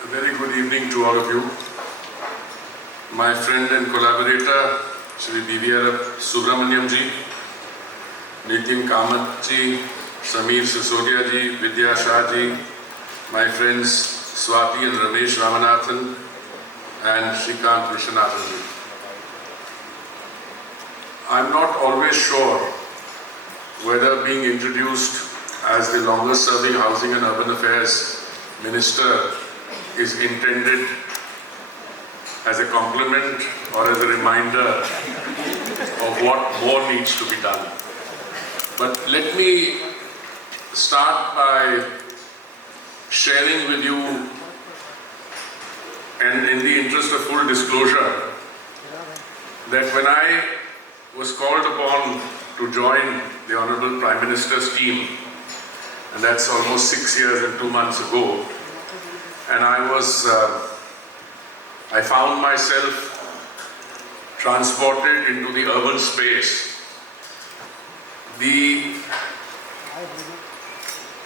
A very good evening to all of you. My friend and collaborator, Shri B.V.R. Subramaniam ji, Nitin Kamath ji, Sameer Sisodia ji, Vidya Shah ji, my friends Swati and Ramesh Ramanathan, and Shrikant Viswanathan ji. I'm not always sure whether being introduced as the longest serving Housing and Urban Affairs Minister is intended as a compliment or as a reminder of what more needs to be done. But let me start by sharing with you, and in the interest of full disclosure, that when I was called upon to join the Honorable Prime Minister's team, and that's almost 6 years and 2 months ago, and I found myself transported into the urban space. The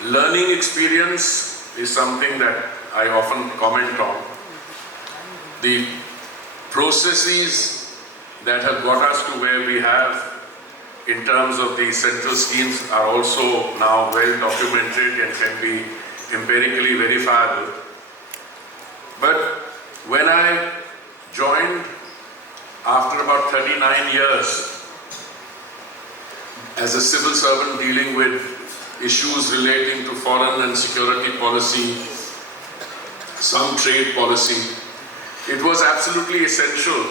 learning experience is something that I often comment on. The processes that have got us to where we have in terms of the central schemes are also now well documented and can be empirically verifiable. But when I joined after about 39 years as a civil servant dealing with issues relating to foreign and security policy, some trade policy, it was absolutely essential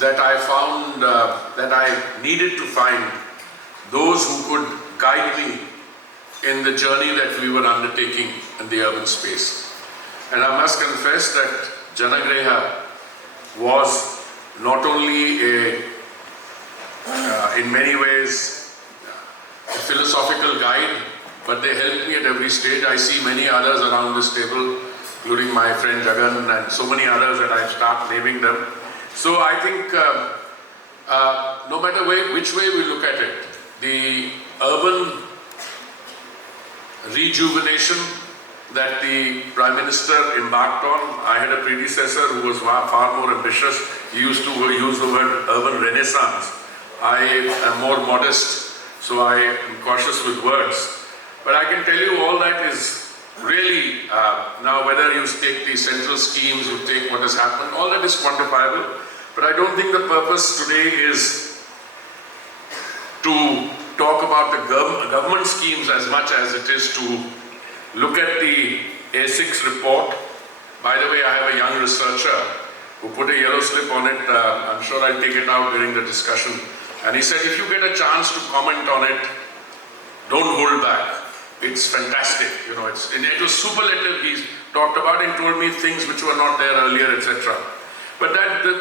that I found that I needed to find those who could guide me in the journey that we were undertaking in the urban space. And I must confess that Janaagraha was not only in many ways a philosophical guide, but they helped me at every stage. I see many others around this table, including my friend Jagan and so many others that I start naming them. So I think no matter which way we look at it, the urban rejuvenation that the Prime Minister embarked on, I had a predecessor who was far more ambitious. He used to use the word urban renaissance. I am more modest, so I am cautious with words. But I can tell you all that is really, now whether you take the central schemes, you take what has happened, all that is quantifiable. But I don't think the purpose today is to talk about the government schemes as much as it is to look at the A6 report. By the way, I have a young researcher who put a yellow slip on it. I'm sure I'll take it out during the discussion. And he said, if you get a chance to comment on it, don't hold back. It's fantastic. You know, it was superlative. He talked about and told me things which were not there earlier, etc. But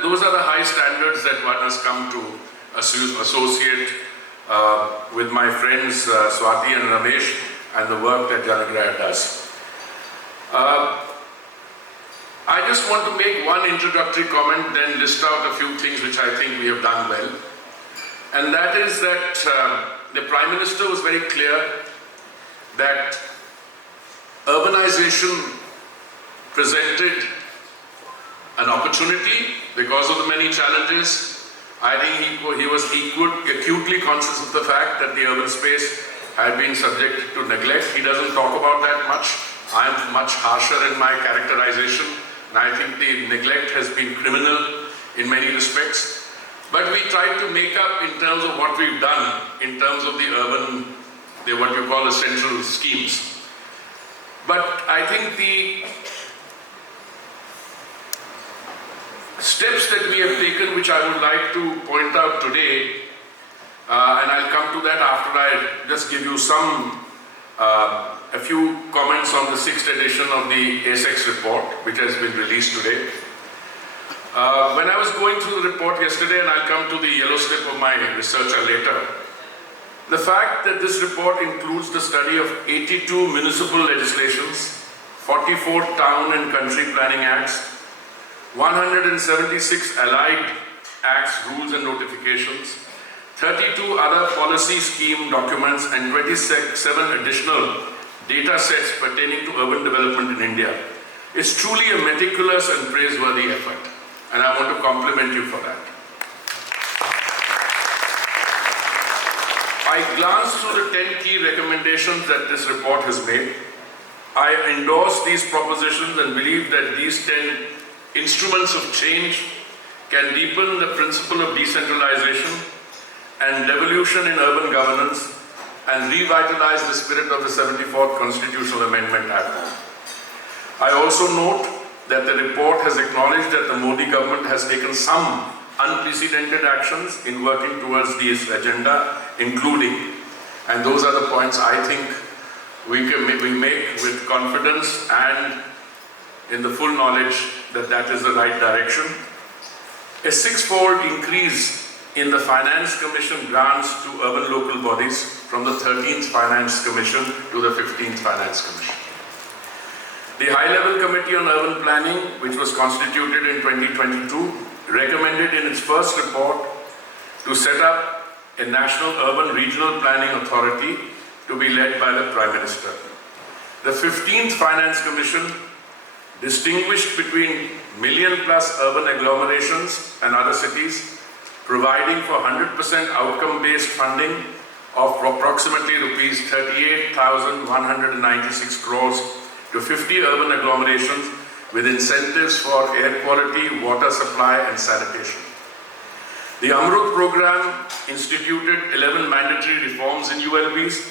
those are the high standards that one has come to associate with my friends Swati and Ramesh and the work that Janaagraha does. I just want to make one introductory comment, then list out a few things which I think we have done well. And that is that the Prime Minister was very clear that urbanization presented an opportunity because of the many challenges. I think he was acutely conscious of the fact that the urban space had been subjected to neglect. He doesn't talk about that much. I am much harsher in my characterization, and I think the neglect has been criminal in many respects. But we tried to make up in terms of what we've done in terms of the urban, what you call essential schemes. But I think the steps that we have taken, which I would like to point out today, and I'll come to that after I just give you a few comments on the 6th edition of the A6 report, which has been released today. When I was going through the report yesterday, and I'll come to the yellow slip of my researcher later, the fact that this report includes the study of 82 municipal legislations, 44 town and country planning acts, 176 allied acts, rules and notifications, 32 other policy scheme documents and 27 additional data sets pertaining to urban development in India. is truly a meticulous and praiseworthy effort, and I want to compliment you for that. I glanced through the 10 key recommendations that this report has made. I endorse these propositions and believe that these 10 instruments of change can deepen the principle of decentralization and devolution in urban governance and revitalize the spirit of the 74th Constitutional Amendment Act. I also note that the report has acknowledged that the Modi government has taken some unprecedented actions in working towards this agenda, including, and those are the points I think we make with confidence and in the full knowledge that that is the right direction. A six-fold increase in the Finance Commission grants to urban local bodies from the 13th Finance Commission to the 15th Finance Commission. The High-Level Committee on Urban Planning, which was constituted in 2022, recommended in its first report to set up a National Urban Regional Planning Authority to be led by the Prime Minister. The 15th Finance Commission distinguished between million-plus urban agglomerations and other cities, providing for 100% outcome-based funding of approximately rupees 38,196 crores to 50 urban agglomerations with incentives for air quality, water supply and sanitation. The Amrut program instituted 11 mandatory reforms in ULBs,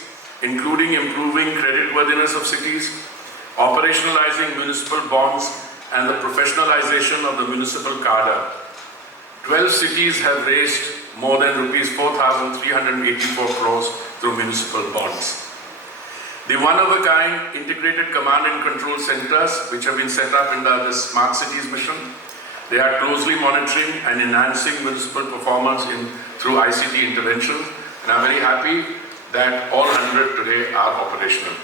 including improving creditworthiness of cities, operationalizing municipal bonds and the professionalization of the municipal cadre. 12 cities have raised more than rupees 4,384 crores through municipal bonds. The one-of-a-kind integrated command and control centers, which have been set up under the Smart Cities mission, they are closely monitoring and enhancing municipal performance through ICT interventions, and I'm very happy that all 100 today are operational.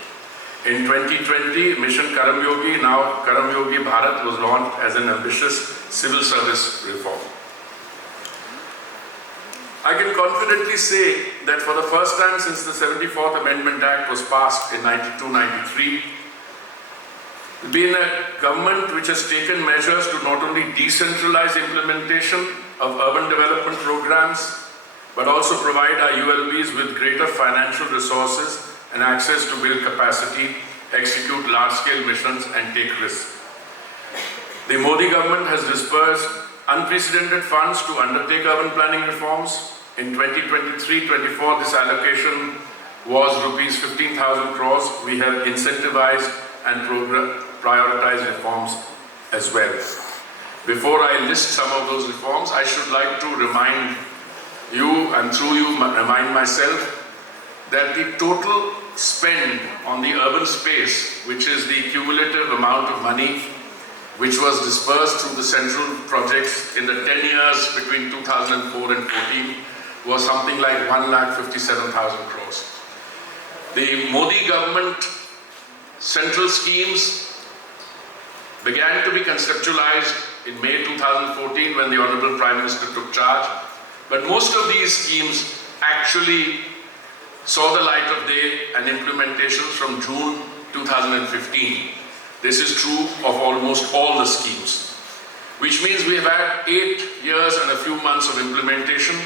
In 2020, Mission Karam Yogi, now Karam Yogi Bharat, was launched as an ambitious civil service reform. I can confidently say that for the first time since the 74th Amendment Act was passed in 92-93, there's been a government which has taken measures to not only decentralize implementation of urban development programs, but also provide our ULBs with greater financial resources and access to build capacity, execute large-scale missions and take risks. The Modi government has disbursed unprecedented funds to undertake urban planning reforms. In 2023-24, this allocation was rupees 15,000 crores. We have incentivized and prioritized reforms as well. Before I list some of those reforms, I should like to remind you, and through you remind myself, that the total spend on the urban space, which is the cumulative amount of money which was dispersed through the central projects in the 10 years between 2004 and 14, was something like 1,57,000 crores. The Modi government central schemes began to be conceptualized in May 2014 when the Honorable Prime Minister took charge, but most of these schemes actually saw the light of day and implementation from June 2015. This is true of almost all the schemes, which means we have had 8 years and a few months of implementation,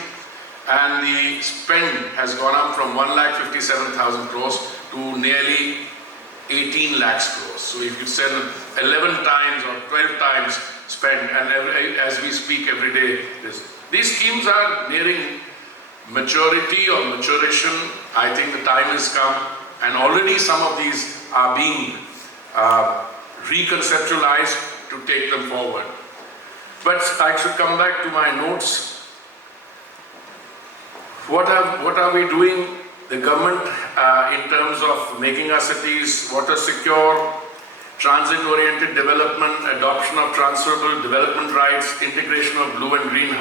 and the spend has gone up from 1,57,000 crores to nearly 18 lakhs crores. So if you send 11 times or 12 times spend, and as we speak every day, these schemes are nearing maturity or maturation. I think the time has come, and already some of these are being reconceptualized to take them forward. But I should come back to my notes. What are we doing, the government, in terms of making our cities water secure, transit-oriented development, adoption of transferable development rights, integration of blue and green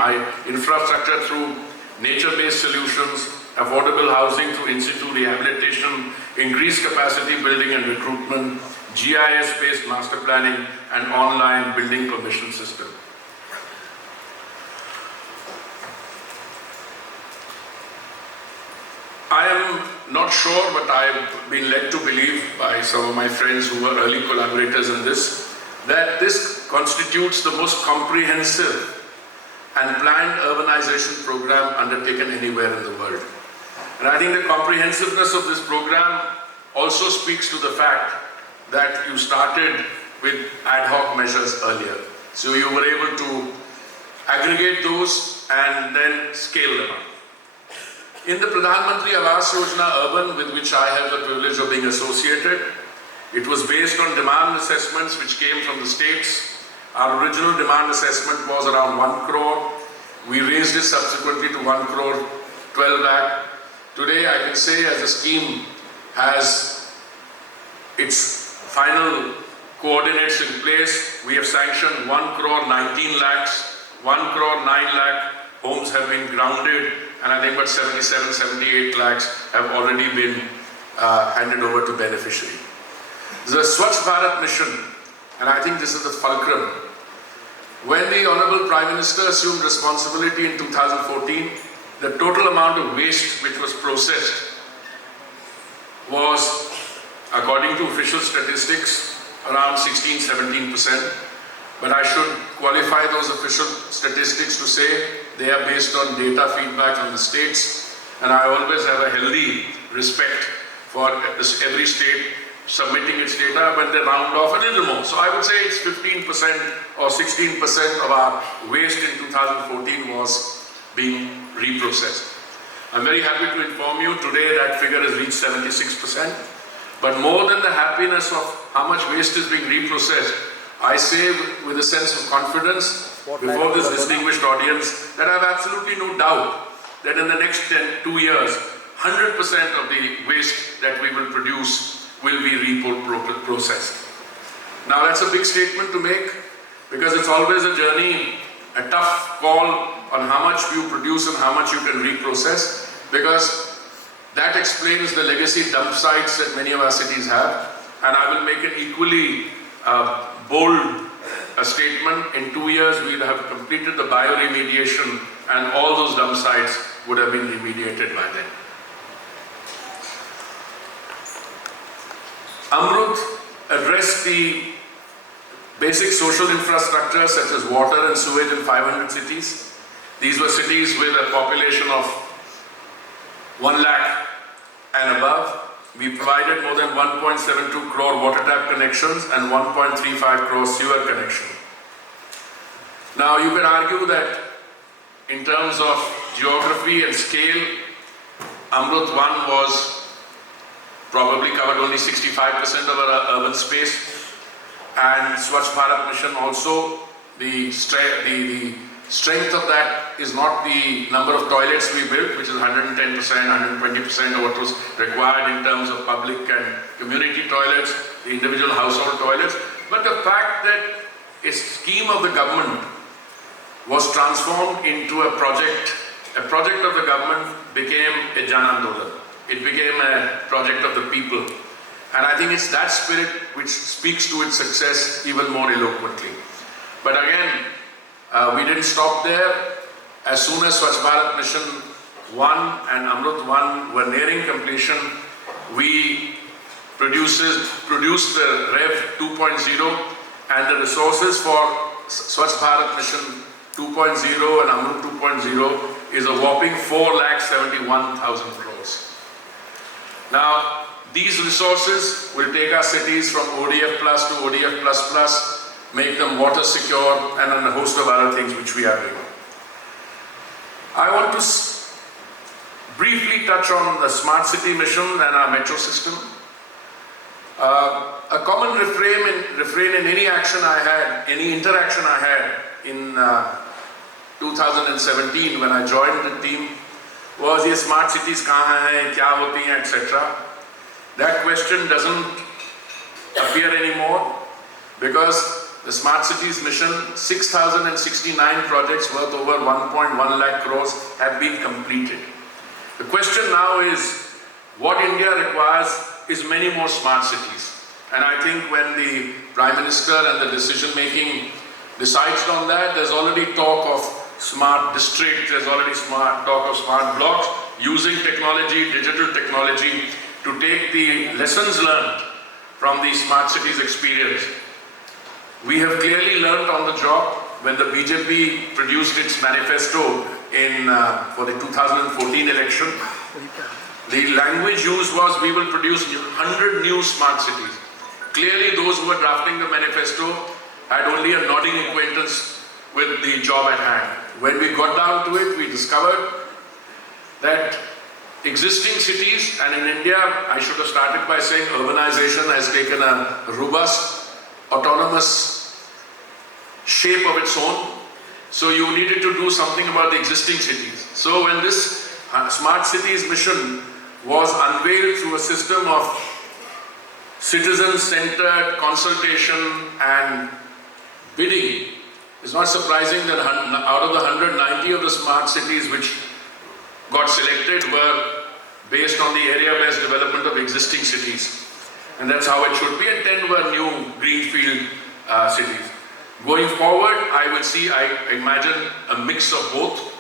infrastructure through nature-based solutions, affordable housing through in-situ rehabilitation, increased capacity building and recruitment, GIS-based master planning, and online building permission system. I am not sure, but I've been led to believe by some of my friends who were early collaborators in this, that this constitutes the most comprehensive and planned urbanization program undertaken anywhere in the world. And I think the comprehensiveness of this program also speaks to the fact that you started with ad hoc measures earlier. So you were able to aggregate those and then scale them up. In the Pradhan Mantri Awas Yojana Urban, with which I have the privilege of being associated, it was based on demand assessments which came from the states. Our original demand assessment was around 1 crore. We raised it subsequently to 1 crore 12 lakh. Today I can say, as the scheme has its final coordinates in place, we have sanctioned 1 crore 19 lakhs, 1 crore 9 lakh homes have been grounded, and I think about 77, 78 lakhs have already been handed over to beneficiary. The Swachh Bharat mission, and I think this is the fulcrum. When the Honorable Prime Minister assumed responsibility in 2014, the total amount of waste which was processed was, according to official statistics, around 16-17%. But I should qualify those official statistics to say they are based on data feedback from the states, and I always have a healthy respect for every state submitting its data, but they round off a little more. So I would say it's 15% or 16% of our waste in 2014 was being reprocessed. I'm very happy to inform you today that figure has reached 76%. But more than the happiness of how much waste is being reprocessed, I say with a sense of confidence before this distinguished audience that I have absolutely no doubt that in the next 2 years, 100% of the waste that we will produce will be reprocessed. Now that's a big statement to make, because it's always a journey, a tough call on how much you produce and how much you can reprocess, because that explains the legacy dump sites that many of our cities have. And I will make an equally bold statement. In 2 years we will have completed the bioremediation and all those dump sites would have been remediated by then. Amrut addressed the basic social infrastructure such as water and sewage in 500 cities. These were cities with a population of 1 lakh and above. We provided more than 1.72 crore water tap connections and 1.35 crore sewer connection. Now you can argue that in terms of geography and scale, Amrut 1 was probably covered only 65% of our urban space, and Swachh Bharat mission also, the strength of that is not the number of toilets we built, which is 110%, 120% of what was required in terms of public and community toilets, the individual household toilets, but the fact that a scheme of the government was transformed into a project of the government became a Jan Andolan. It became a project of the people. And I think it's that spirit which speaks to its success even more eloquently. But again, we didn't stop there. As soon as Swachh Bharat Mission 1 and Amrut 1 were nearing completion, we produced the Rev 2.0, and the resources for Swachh Bharat Mission 2.0 and Amrut 2.0 is a whopping 4,71,000 crores. Now, these resources will take our cities from ODF plus to ODF plus plus, make them water secure, and a host of other things which we are doing. I want to briefly touch on the smart city mission and our metro system. A common refrain in any action I had, any interaction I had in 2017 when I joined the team was, ye smart cities kahan hai, kya hoti hain, etc. That question doesn't appear anymore, because the Smart Cities Mission, 6,069 projects worth over 1.1 lakh crores have been completed. The question now is, what India requires is many more smart cities. And I think when the Prime Minister and the decision making decides on that, there's already talk of smart districts, there's already talk of smart blocks, using technology, digital technology, to take the lessons learned from the smart cities experience We have clearly learnt on the job when the BJP produced its manifesto for the 2014 election. The language used was, we will produce 100 new smart cities. Clearly those who were drafting the manifesto had only a nodding acquaintance with the job at hand. When we got down to it, we discovered that existing cities, and in India, I should have started by saying urbanization has taken a robust, autonomous shape of its own. So you needed to do something about the existing cities. So when this Smart Cities mission was unveiled through a system of citizen-centered consultation and bidding, it's not surprising that out of the 190 of the smart cities which got selected were based on the area-based development of existing cities. And that's how it should be, and 10 were new greenfield cities. Going forward, I imagine a mix of both,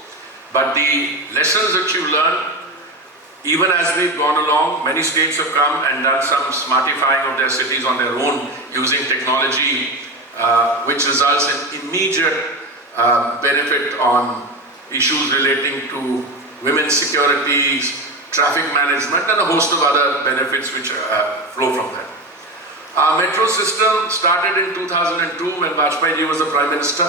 but the lessons that you learn, even as we've gone along, many states have come and done some smartifying of their cities on their own using technology, which results in immediate benefit on issues relating to women's security, traffic management, and a host of other benefits which flow from that. Our metro system started in 2002 when Vajpayee was the Prime Minister.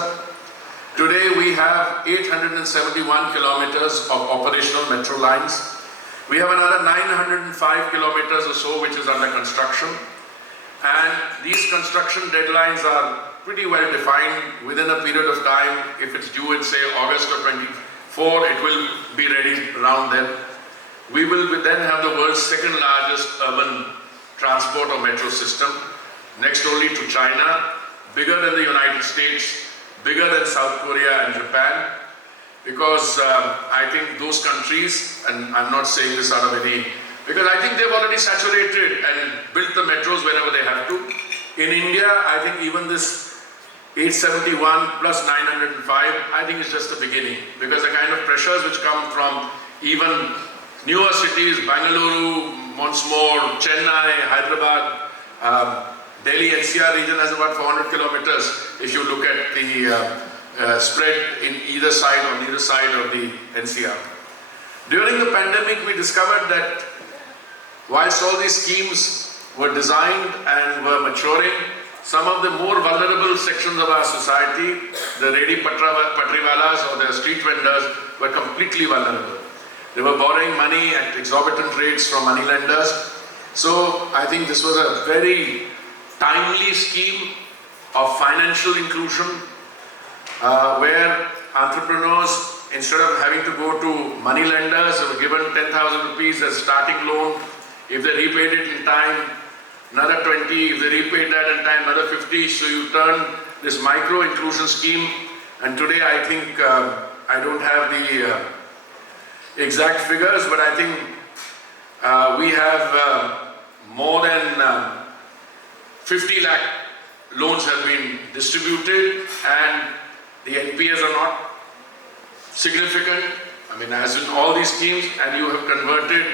Today we have 871 kilometers of operational metro lines. We have another 905 kilometers or so which is under construction. And these construction deadlines are pretty well defined. Within a period of time, if it's due in say August of 24, it will be ready around then. We will then have the world's second largest urban transport or metro system, next only to China, bigger than the United States, bigger than South Korea and Japan, because I think those countries, and I'm not saying this out of any, because I think they've already saturated and built the metros wherever they have to. In India, I think even this 871 plus 905, I think it's just the beginning, because the kind of pressures which come from even newer cities, Bangalore, once more, Chennai, Hyderabad, Delhi NCR region has about 400 kilometers if you look at the spread in either side, on either side of the NCR. During the pandemic, we discovered that whilst all these schemes were designed and were maturing, some of the more vulnerable sections of our society, the ready patriwalas or the street vendors, were completely vulnerable. They were borrowing money at exorbitant rates from moneylenders. So I think this was a very timely scheme of financial inclusion where entrepreneurs, instead of having to go to moneylenders, they were given 10,000 rupees as starting loan. If they repaid it in time, another 20. If they repaid that in time, another 50. So you turn this micro inclusion scheme. And today I think, I don't have the exact figures, but I think we have more than 50 lakh loans have been distributed, and the NPAs are not significant. I mean, as in all these schemes, and you have converted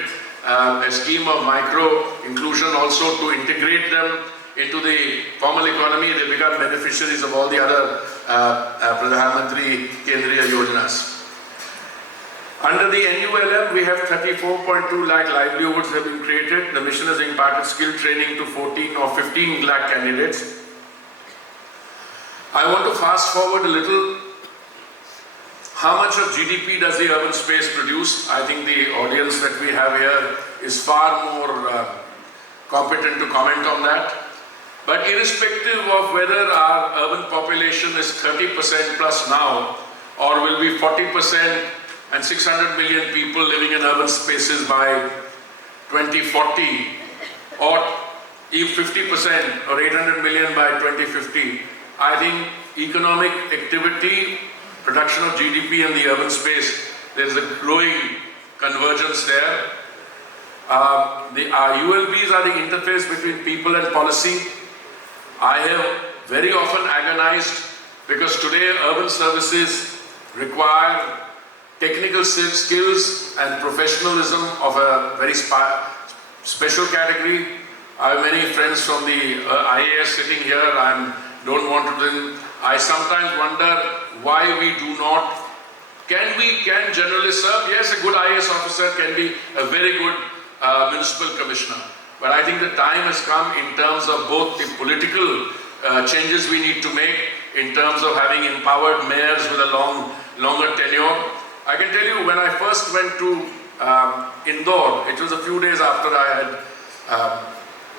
a scheme of micro inclusion also to integrate them into the formal economy. They become beneficiaries of all the other Pradhan Mantri Kendriya Yojanas. Under the NULM, we have 34.2 lakh livelihoods have been created. The mission has imparted skill training to 14 or 15 lakh candidates. I want to fast forward a little. How much of GDP does the urban space produce? I think the audience that we have here is far more competent to comment on that. But irrespective of whether our urban population is 30% plus now, or will be 40%, and 600 million people living in urban spaces by 2040, or even 50% or 800 million by 2050, I think economic activity, production of GDP in the urban space, there is a growing convergence there. Our ULBs are the interface between people and policy. I have very often agonized because today urban services require technical skills and professionalism of a very special category. I have many friends from the IAS sitting here. I'm don't want to then. I sometimes wonder why we do not. Can journalists serve? Yes, a good IAS officer can be a very good municipal commissioner. But I think the time has come in terms of both the political changes we need to make, in terms of having empowered mayors with a longer tenure. I can tell you, when I first went to Indore, it was a few days after I had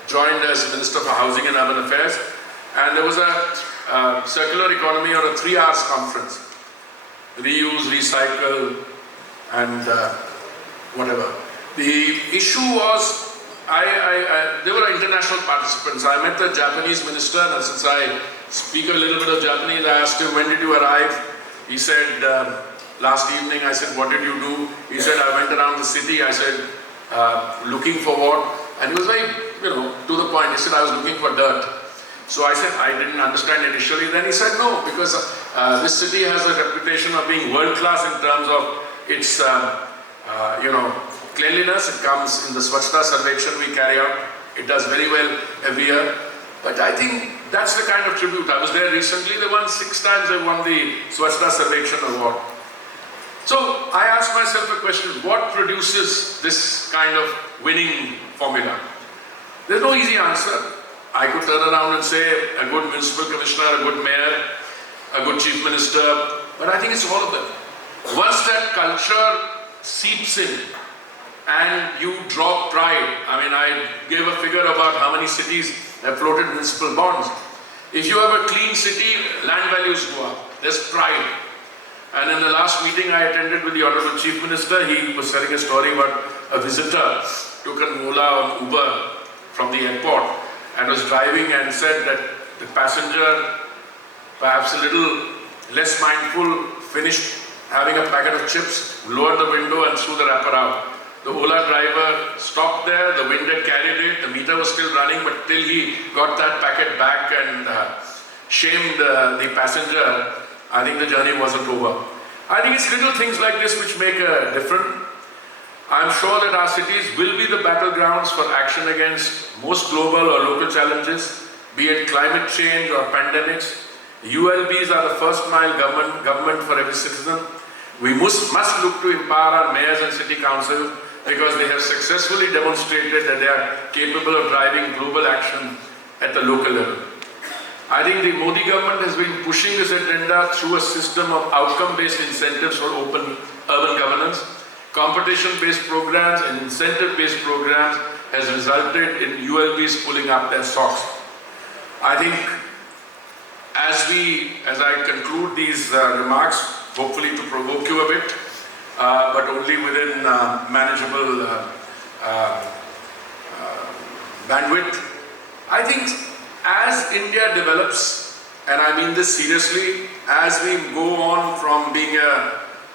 joined as Minister for Housing and Urban Affairs, and there was a circular economy or a 3 hours conference. Reuse, recycle, and whatever. The issue was, there were international participants. I met the Japanese minister, and since I speak a little bit of Japanese, I asked him, when did you arrive? He said, last evening. I said, what did you do? He said, I went around the city. I said, looking for what? And he was very, to the point. He said, I was looking for dirt. So I said, I didn't understand initially. Then he said, no, because this city has a reputation of being world-class in terms of its, cleanliness. It comes in the Swachhta Sarvekshan we carry out. It does very well every year. But I think that's the kind of tribute. I was there recently. They won 6 times. They won the Swachhta Sarvekshan award. So I asked myself a question: what produces this kind of winning formula? There's no easy answer. I could turn around and say a good municipal commissioner, a good mayor, a good chief minister, but I think it's all of them. Once that culture seeps in and you draw pride, I gave a figure about how many cities have floated municipal bonds. If you have a clean city, land values go up. There's pride. And in the last meeting I attended with the Honorable Chief Minister, he was telling a story about a visitor took an Ola or Uber from the airport and was driving, and said that the passenger, perhaps a little less mindful, finished having a packet of chips, lowered the window and threw the wrapper out. The Ola driver stopped there, the wind had carried it, the meter was still running, but till he got that packet back and shamed the passenger, I think the journey wasn't over. I think it's little things like this which make a difference. I'm sure that our cities will be the battlegrounds for action against most global or local challenges, be it climate change or pandemics. ULBs are the first mile government for every citizen. We must look to empower our mayors and city councils, because they have successfully demonstrated that they are capable of driving global action at the local level. I think the Modi government has been pushing this agenda through a system of outcome-based incentives for open urban governance. Competition-based programs and incentive-based programs has resulted in ULBs pulling up their socks. I think as I conclude these remarks, hopefully to provoke you a bit, but only within manageable bandwidth. I think as India develops, and I mean this seriously, as we go on from being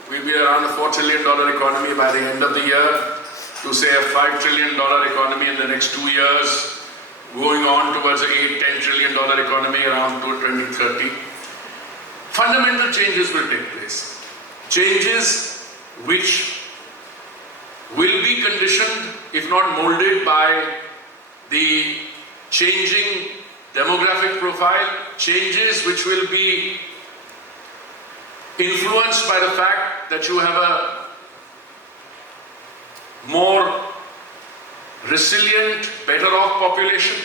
we'll be around a $4 trillion economy by the end of the year, to say a $5 trillion economy in the next 2 years, going on towards an $8-10 trillion economy around 2030, fundamental changes will take place. Changes which will be conditioned, if not molded, by the changing demographic profile, changes which will be influenced by the fact that you have a more resilient, better off population.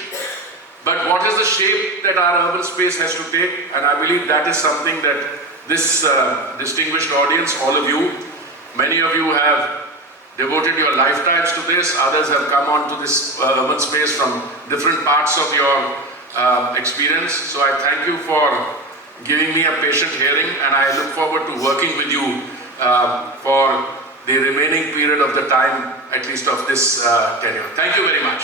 But what is the shape that our urban space has to take? And I believe that is something that this distinguished audience, all of you, many of you have devoted your lifetimes to this, others have come on to this urban space from different parts of your experience. So I thank you for giving me a patient hearing, and I look forward to working with you for the remaining period of the time, at least of this tenure. Thank you very much.